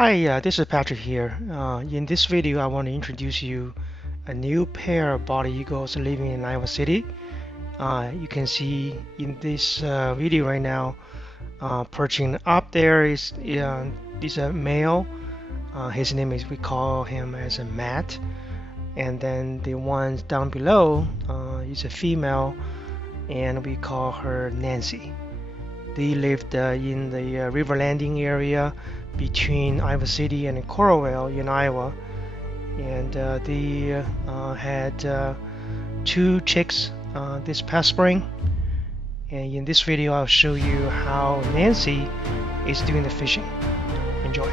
Hi, this is Patrick here. In this video, I want to introduce you a new pair of bald eagles living in Iowa City. You can see in this video right now, perching up there is a male. His name is, we call him as a Matt, and then the ones down below is a female, and we call her Nancy. They lived in the river landing area between Iowa City and Coralville in Iowa, and they had two chicks this past spring. And in this video, I'll show you how Nancy is doing the fishing. Enjoy.